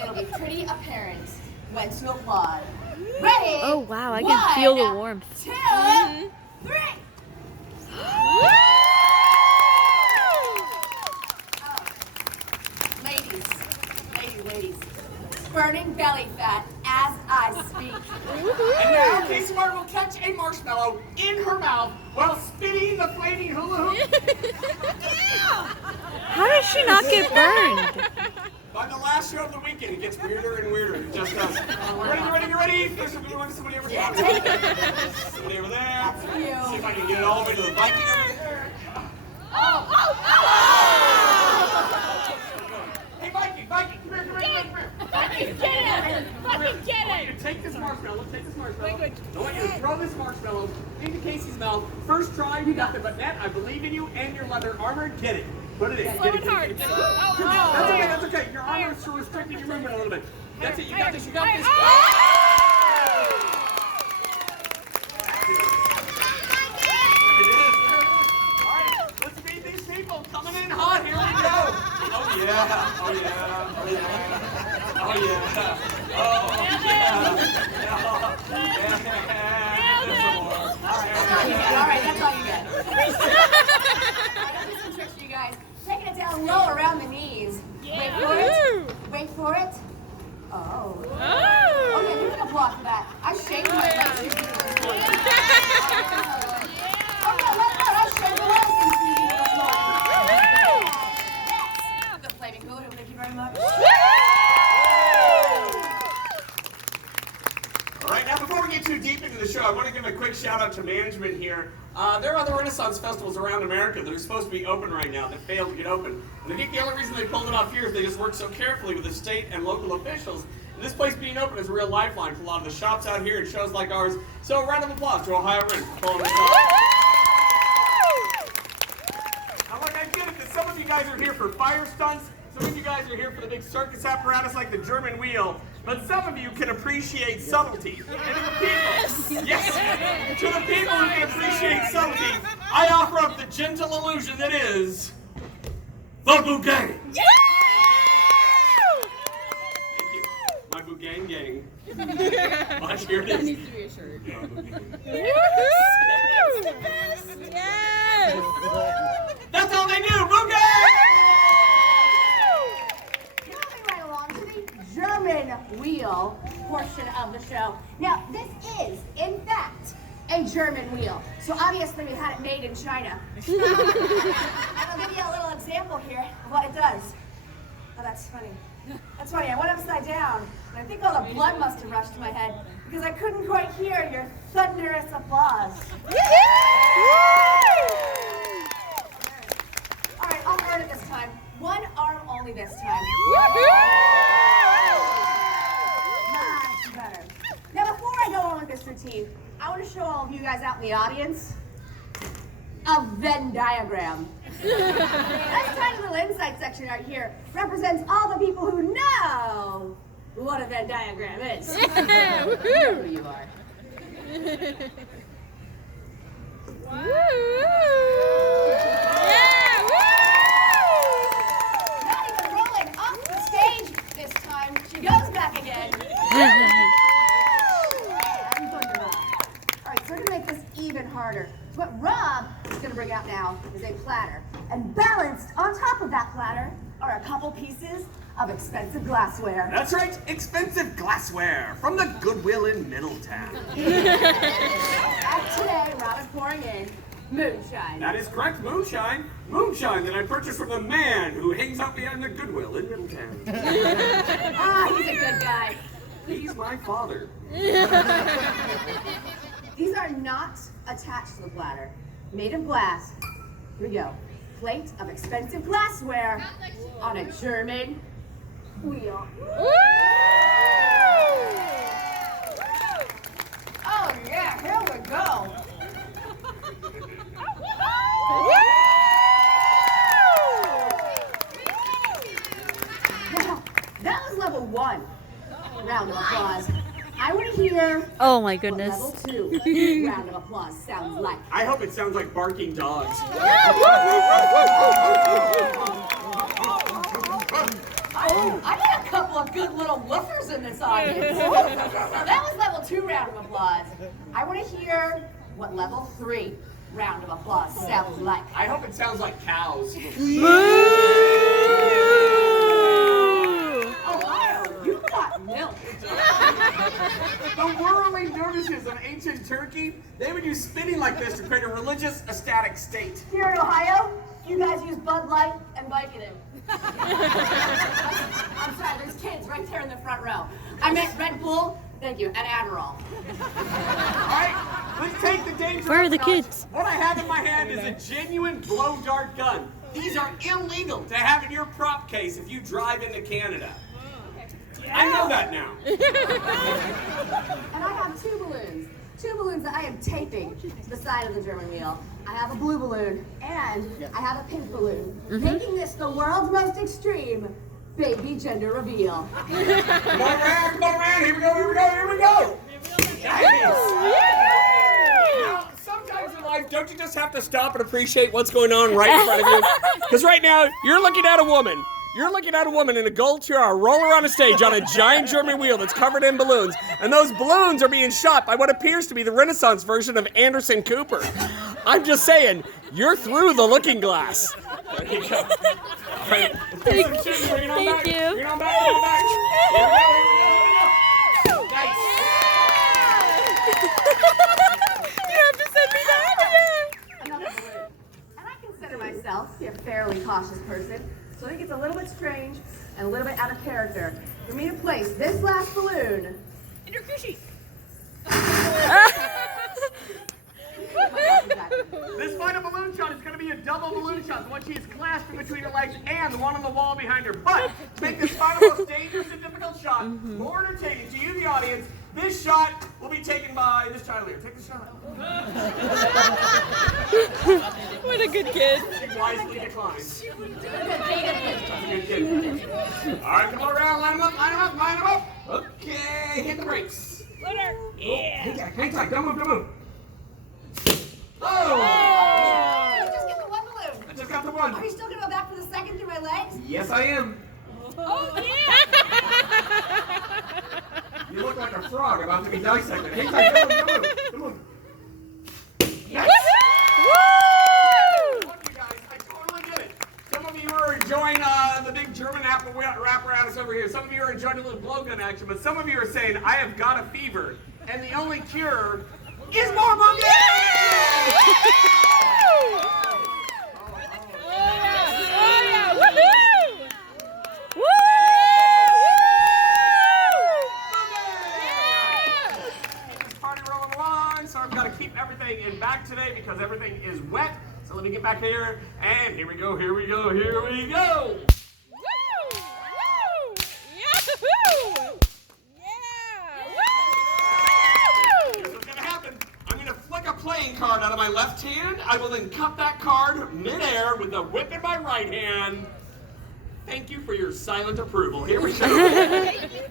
It'll be pretty apparent when to applaud. Ready? Oh wow, I can feel the warmth. 2, 3. Ladies. Burning belly fat as I speak. And now Casey Martin will catch a marshmallow in her mouth while spinning the flaming hula hoop. How does she not get burned? By the last show of the weekend, it gets weirder and weirder. It just does. Ready? There's somebody over here. Somebody over there. See if I can get it all the way to the Viking over there. Hey, Viking, come here. Fucking get it! I want you to take this marshmallow. I want you to throw this marshmallow into Casey's mouth. First try, you got it. But Nat, I believe in you and your leather armor. Get it. Put it in. Slow and hard. That's okay. Your armor is restricting your movement a little bit. That's it. You got this. It is. All right, let's meet these people coming in hot. Here we go. Oh yeah. All right, that's all you get. I'll do some tricks for you guys. Taking it down low around the knees. Wait for it. Oh. Okay, you can applaud for that. I shaved my legs. Okay, let it out. I shaved my legs. Yes. The flaming hula hoop. Thank you very much. All right, now before we get too deep into the show, I want to give a quick shout out to management here. There are other Renaissance festivals around America that are supposed to be open right now that failed to get open. And I think the only reason they pulled it off here is they just worked so carefully with the state and local officials. And this place being open is a real lifeline for a lot of the shops out here and shows like ours. So a round of applause to Ohio Rin for pulling this off. Now look, I get it that some of you guys are here for fire stunts. Some of you guys are here for the big circus apparatus like the German wheel. But some of you can appreciate subtlety. And to the people, yes, to the people who can appreciate subtlety, I offer up the gentle illusion that is the Bougang. Yeah! Thank you. My Bougang gang. Watch, here it is. That needs to be a shirt. Yeah, Bougang. It's the best! Yes! That's all they do, Bougang! Moving right along to the German wheel portion of the show. Now, this is, in fact, a German wheel. So obviously we had it made in China. And I'll give you a little example here of what it does. Oh, that's funny. That's funny. I went upside down, and I think all the blood must have rushed to my head because I couldn't quite hear your thunderous applause. All right, I'll earn it this time. One arm only this time. Much better. Now, before I go on with this routine, I want to show all of you guys out in the audience a Venn diagram. This tiny little insight section right here represents all the people who know what a Venn diagram is. You know who you are. Not even rolling off the stage this time. She goes back again. All right, so to make this even harder, so what Rob is going to bring out now is a platter. And balanced on top of that platter are a couple pieces of expensive glassware. That's right, expensive glassware from the Goodwill in Middletown. And today, Rob is pouring in moonshine. That is correct, moonshine. Moonshine that I purchased from the man who hangs out behind the Goodwill in Middletown. Ah, he's a good guy. He's my father. These are not attached to the platter. Made of glass. Here we go. Plate of expensive glassware on a German wheel. Oh yeah, here we go. Now, that was level 1. Round of applause. I want to hear Oh my what goodness. level 2 round of applause sounds like. I hope it sounds like barking dogs. Oh, I got a couple of good little woofers in this audience. So that was level 2 round of applause. I want to hear what level 3 round of applause sounds like. I hope it sounds like cows. Ohio, you got milk. The whirling dervishes of ancient Turkey, they would use spinning like this to create a religious, ecstatic state. Here in Ohio, you guys use Bud Light and Vicodin. I'm sorry, there's kids right there in the front row. I meant Red Bull, thank you, and Adderall. Alright, let's take the danger. Where are the out. kids? What I have in my hand is a genuine blow dart gun. These are illegal to have in your prop case if you drive into Canada. I know that now. And I have 2 balloons. 2 balloons that I am taping to the side of the German wheel. I have a blue balloon and I have a pink balloon, making this the world's most extreme baby gender reveal. Come on around, here we go, here we go, here we go! Nice. Now, sometimes in life, don't you just have to stop and appreciate what's going on right in front of you? Because right now, you're looking at a woman. You're looking at a woman in a gold tiara roll around a stage on a giant German wheel that's covered in balloons. And those balloons are being shot by what appears to be the Renaissance version of Anderson Cooper. I'm just saying, you're through the looking glass. There you go. All right. Bring it on back. Bring it on back. Here we go, here we go. Nice. You have to send me that again. Another balloon. And I consider myself a fairly cautious person, so I think it's a little bit strange and a little bit out of character for me to place this last balloon In your cushy. This final balloon shot is going to be a double balloon shot. The one she is clasped in between her legs and the one on the wall behind her. But to make this final most dangerous and difficult shot more entertaining to you, the audience, this shot will be taken by this child here. Take the shot. What a good kid. She wisely declines. That's a good kid. All right, come on around. Line them up, line them up, line them up. Okay, hit the brakes. Glitter. Yeah. Hang tight, don't move, don't move. Oh! You just get the one balloon. I just got the one. Are you still gonna go back for the second through my legs? Yes, I am. Oh, yeah. You look like a frog about to be dissected. Hang tight, come on, come on, come on. Yes! Woo! Look, you guys, I totally did it. Some of you are enjoying the big German apple wrap around us over here. Some of you are enjoying a little blowgun action, but some of you are saying, I have got a fever, and the only cure is more boogie! Oh, yeah. Woohoo! Party rolling along, so I've got to keep everything in back today because everything is wet. So let me get back here, and here we go, here we go, here we go! Woo! Woo! Yahoo! Here's what's gonna happen. I'm gonna flick a playing card out of my left hand. I will then cut that card midair with the whip in my right hand. Thank you for your silent approval. Here we go. All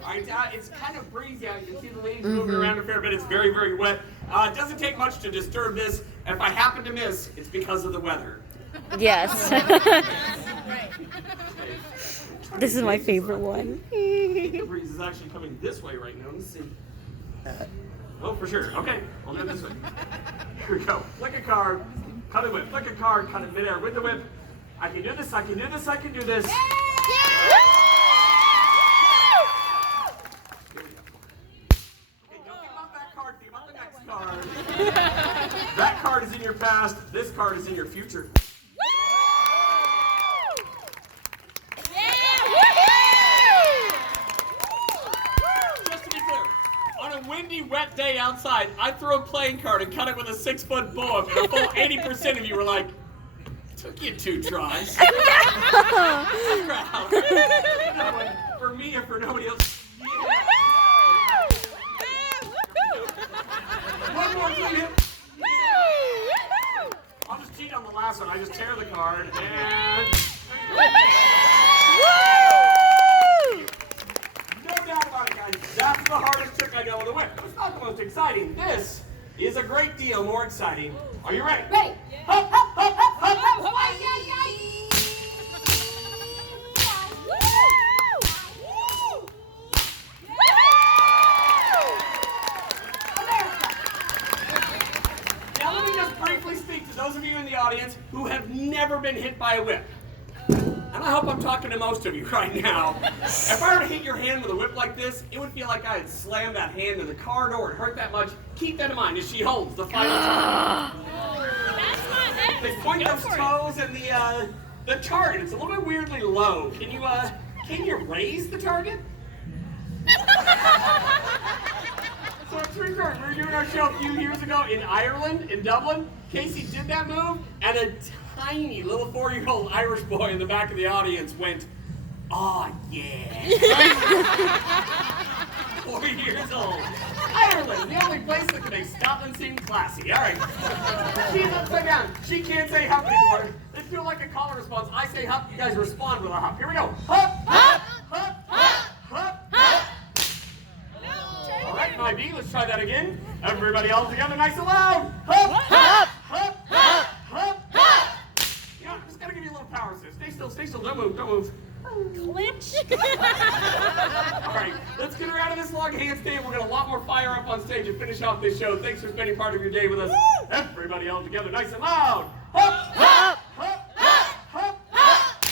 right, it's kind of breezy out. You can see the leaves moving around a fair bit. It's very, very wet. It doesn't take much to disturb this. If I happen to miss, it's because of the weather. Yes. This is my favorite one. The breeze is actually coming this way right now. Let's see. Oh, for sure. Okay, we'll do it this way. Here we go. Flick a card, cut it whip. Flick a card, cut it midair with the whip. I can do this, I can do this, I can do this. Here we go. Okay, don't think about that card, think about the next card. That card is in your past, this card is in your future. Just to be clear, on a windy, wet day outside, I throw a playing card and cut it with a 6-foot bow, and a full 80% of you were like, took you 2 tries. For me or for nobody else. One more thing. I'll just cheat on the last one. I just tear the card and. No doubt about it, guys. That's the hardest trick I know on the whip. It's not the most exciting. This is a great deal more exciting. Are you ready? Ready? Hop, hop, hop, hop, hop, hop. guys who have never been hit by a whip. And I hope I'm talking to most of you right now. If I were to hit your hand with a whip like this, it would feel like I had slammed that hand in the car door. It hurt that much. Keep that in mind as she holds the final target. That's not it. They point Go those for it. toes and the target. It's a little bit weirdly low. Can you raise the target? So it's true story. We were doing our show a few years ago in Ireland, in Dublin. Casey did that move, and a tiny little 4-year-old Irish boy in the back of the audience went, "Oh yeah." 4 years old. Ireland, the only place that can make Scotland seem classy. All right. She's upside down. She can't say hup anymore. Let's do it like a caller response. I say hup, you guys respond with a hup. Here we go. Hup, hup, hup, hup, hup, hup. All right, my B, let's try that again. Everybody all together, nice and loud. Hup, hup, hup, hup, hup, hup. You know, I'm just gonna give you a little power assist. Stay still, don't move, don't move. Clinch. All right, let's get her out of this long handstand. We're gonna a lot more fire up on stage and finish off this show. Thanks for spending part of your day with us. Everybody all together, nice and loud. Hup, hup, hup, hup, hup, hup.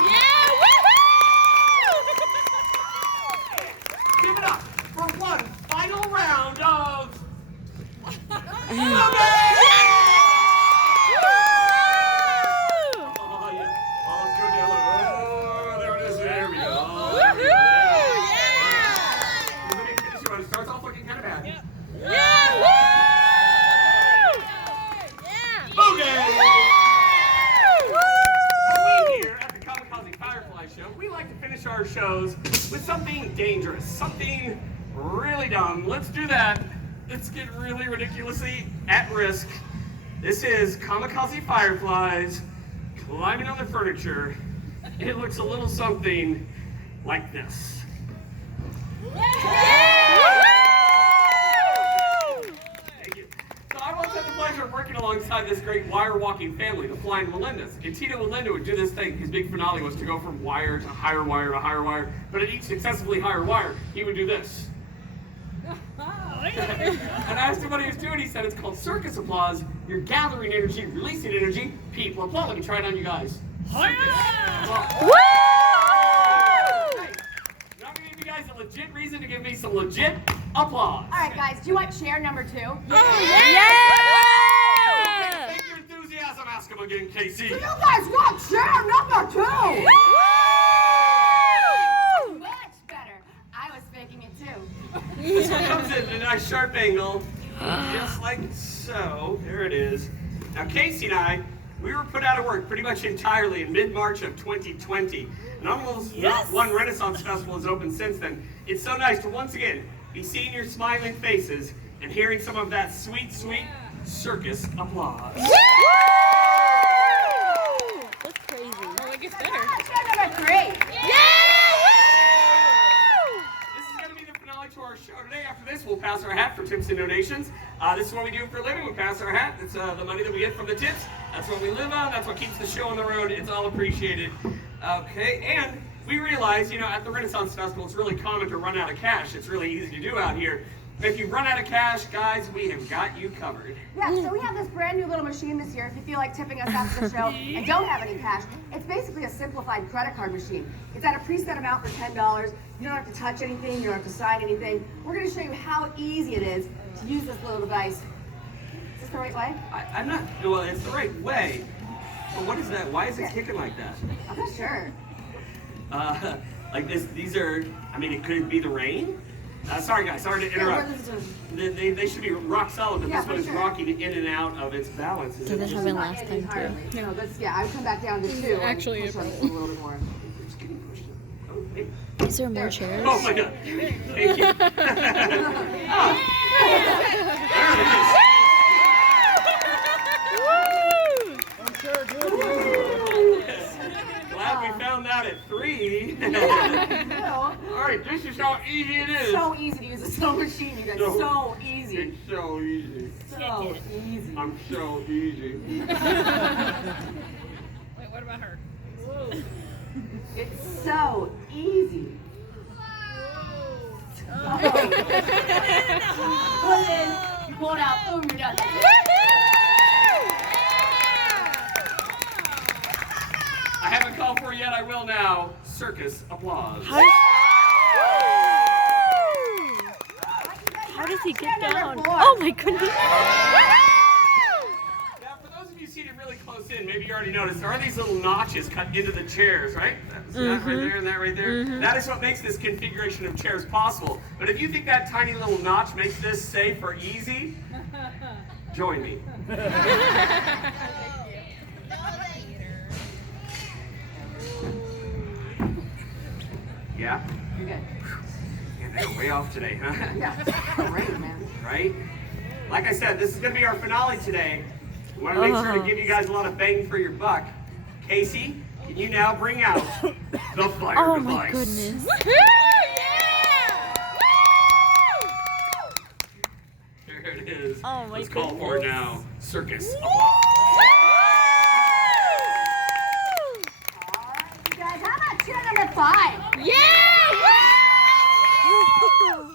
Yeah, woohoo! Give it up for one final round of Oh, yeah. Oh, let's go down. Oh, there it is. There we go. Woohoo! Yeah! Let me finish you. It starts off looking kind of bad. Yeah! Woo! Yeah! Boogie! Woo! We here at the Kamakaze Firefly Show, we like to finish our shows with something dangerous, something really dumb. Let's do that. Let's get really ridiculously at risk. This is kamakaze fireflies climbing on the furniture. It looks a little something like this. Thank you. So I once had the pleasure of working alongside this great wire-walking family, the Flying Melindas. And Tito and Linda would do this thing. His big finale was to go from wire to higher wire to higher wire. But at each successively higher wire, he would do this. And I asked him what he was doing. He said it's called circus applause. You're gathering energy, releasing energy. People applaud. Let me try it on you guys. Circus applause. Woo! Hey, now I'm gonna give you guys a legit reason to give me some legit applause. All right, guys, do you want chair number 2? Yeah! Thank your enthusiasm. Ask him again, Casey. Do you guys want chair number 2? Much better. I was faking it too. This one comes in at a nice sharp angle, just like so. There it is. Now, Casey and I, we were put out of work pretty much entirely in mid-March of 2020. And almost not one Renaissance Festival has opened since then. It's so nice to once again be seeing your smiling faces and hearing some of that sweet, sweet circus applause. That's crazy. Oh, it gets better. Chair number 3. This is going to be the finale to our show today. After this, we'll pass our hat for tips and donations. This is what we do for a living. We pass our hat. It's the money that we get from the tips. That's what we live on. That's what keeps the show on the road. It's all appreciated. Okay, and we realize, you know, at the Renaissance Festival, it's really common to run out of cash. It's really easy to do out here. If you run out of cash, guys, we have got you covered. Yeah, so we have this brand new little machine this year. If you feel like tipping us after the show and don't have any cash, it's basically a simplified credit card machine. It's at a preset amount for $10. You don't have to touch anything. You don't have to sign anything. We're going to show you how easy it is to use this little device. Is this the right way? I'm not, well, it's the right way. But what is that? Why is it kicking like that? I'm not sure. Like this, these are, I mean, it could be the rain. Sorry guys, sorry to interrupt. They should be rock solid, but Yeah, this one for is sure. rocking in and out of its balance. Is Did it this just- happen Not last in time entirely. too? No, that's, yeah, I would come back down to 2 and Actually, push it on it a little bit more. It's getting pushed in. Oh, hey. Is there more chairs? Oh my god. Thank you. Oh. There it is. Glad we found that at 3. All right, this is how easy it is. So easy to use this little machine, you guys. So easy. It's so easy. So easy. I'm so easy. Wait, what about her? It's so easy. Oh. So easy. I will now circus applause. How does he get down? Oh my goodness. Now, for those of you seated really close in, maybe you already noticed, there are these little notches cut into the chairs, right? See that right there and that right there? That is what makes this configuration of chairs possible. But if you think that tiny little notch makes this safe or easy, join me. Yeah? You're good. Yeah, they're way off today, huh? Yeah. Great, man. Right? Like I said, this is going to be our finale today. We want to make sure to give you guys a lot of bang for your buck. Casey, can you now bring out the fire Oh device? my goodness. There it is. Oh my Let's call for it now. Circus. All right, you guys, how about chair number 5?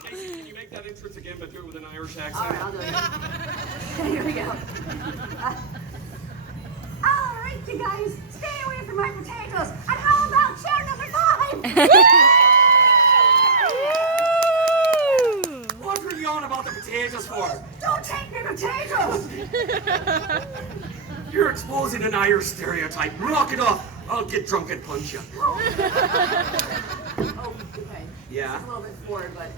Casey, can you make that entrance again, but do it with an Irish accent? All right, I'll do it. Here we go. All right, you guys, stay away from my potatoes. And how about chair number 5? What were you on about the potatoes for? Don't take me potatoes. You're exposing an Irish stereotype. Knock it off. I'll get drunk and punch you. Oh, okay. Yeah? It's a little bit forward, but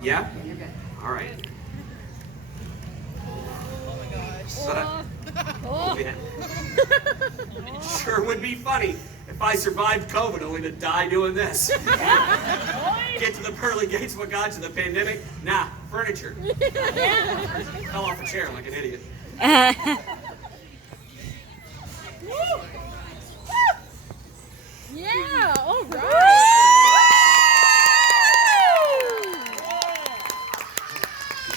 Yeah? you're good. All right. Oh, yeah. It sure would be funny if I survived COVID only to die doing this. Get to the pearly gates, what got you, the pandemic? Nah, furniture. Fell off a chair like an idiot. Yeah, all right.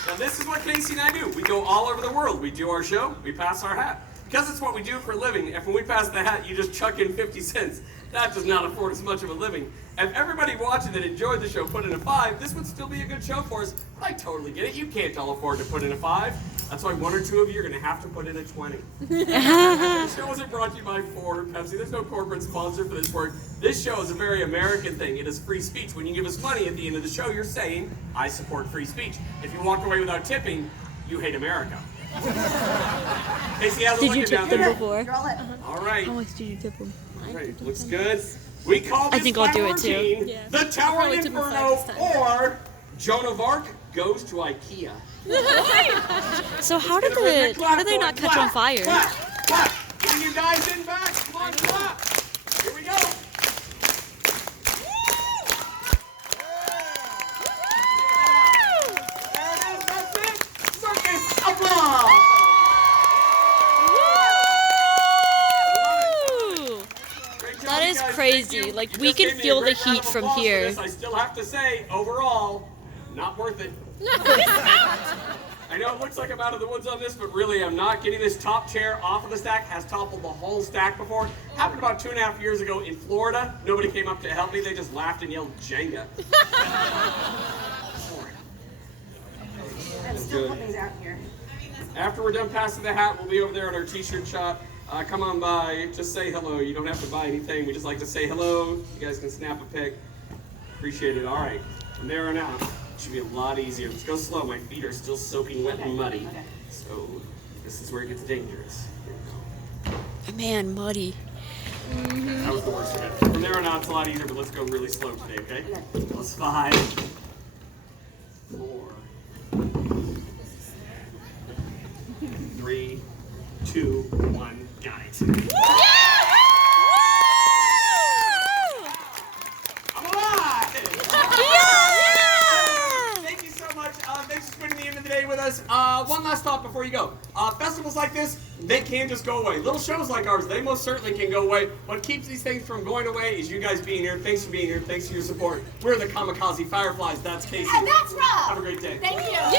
Now this is what Casey and I do. We go all over the world. We do our show, we pass our hat. Because it's what we do for a living, if when we pass the hat, you just chuck in 50 cents. That does not afford us much of a living. If everybody watching that enjoyed the show put in a 5, this would still be a good show for us. But I totally get it. You can't all afford to put in a 5. That's why 1 or 2 of you are going to have to put in a 20. This show isn't brought to you by Ford or Pepsi. There's no corporate sponsor for this work. This show is a very American thing. It is free speech. When you give us money at the end of the show, you're saying, I support free speech. If you walk away without tipping, you hate America. Casey has a Did you looking down tip them there. before? Draw it. All right. How much did you tip them? All right. Looks good. We call this I think I'll do final it too. routine Yeah. the Tower Probably of took me 5 Inferno this time. or Joan of Arc goes to IKEA. So how did they not catch on fire? Clap, clap. Getting you guys in back. Come on, clap. Here we go. There it is. That's it. Circus applause. Woo! Great job, That you is guys. crazy. Thank you. Like, You we just can gave me a feel the great round heat of from applause for here. this. I still have to say, overall, not worth it. I know it looks like I'm out of the woods on this, but really I'm not. Getting this top chair off of the stack has toppled the whole stack before. Happened about 2.5 years ago in Florida. Nobody came up to help me. They just laughed and yelled Jenga. And still put things out here. After we're done passing the hat, we'll be over there at our t-shirt shop. Come on by, just say hello. You don't have to buy anything. We just like to say hello. You guys can snap a pic. Appreciate it. All right. From there on out, it should be a lot easier. Let's go slow. My feet are still soaking wet and muddy. Okay. So this is where it gets dangerous. Here we go. Man, muddy. That was the worst of it. From there on out, it's a lot easier, but let's go really slow today, okay? Plus 5, 4, 3, 2, 1, got it. I'm alive! Thank you so much. Thanks for spending the end of the day with us. One last thought before you go. Festivals like this, they can just go away. Little shows like ours, they most certainly can go away. What keeps these things from going away is you guys being here. Thanks for being here. Thanks for your support. We're the Kamakaze Fireflies. That's Casey. And that's Rob. Have a great day. Thank you. Yeah!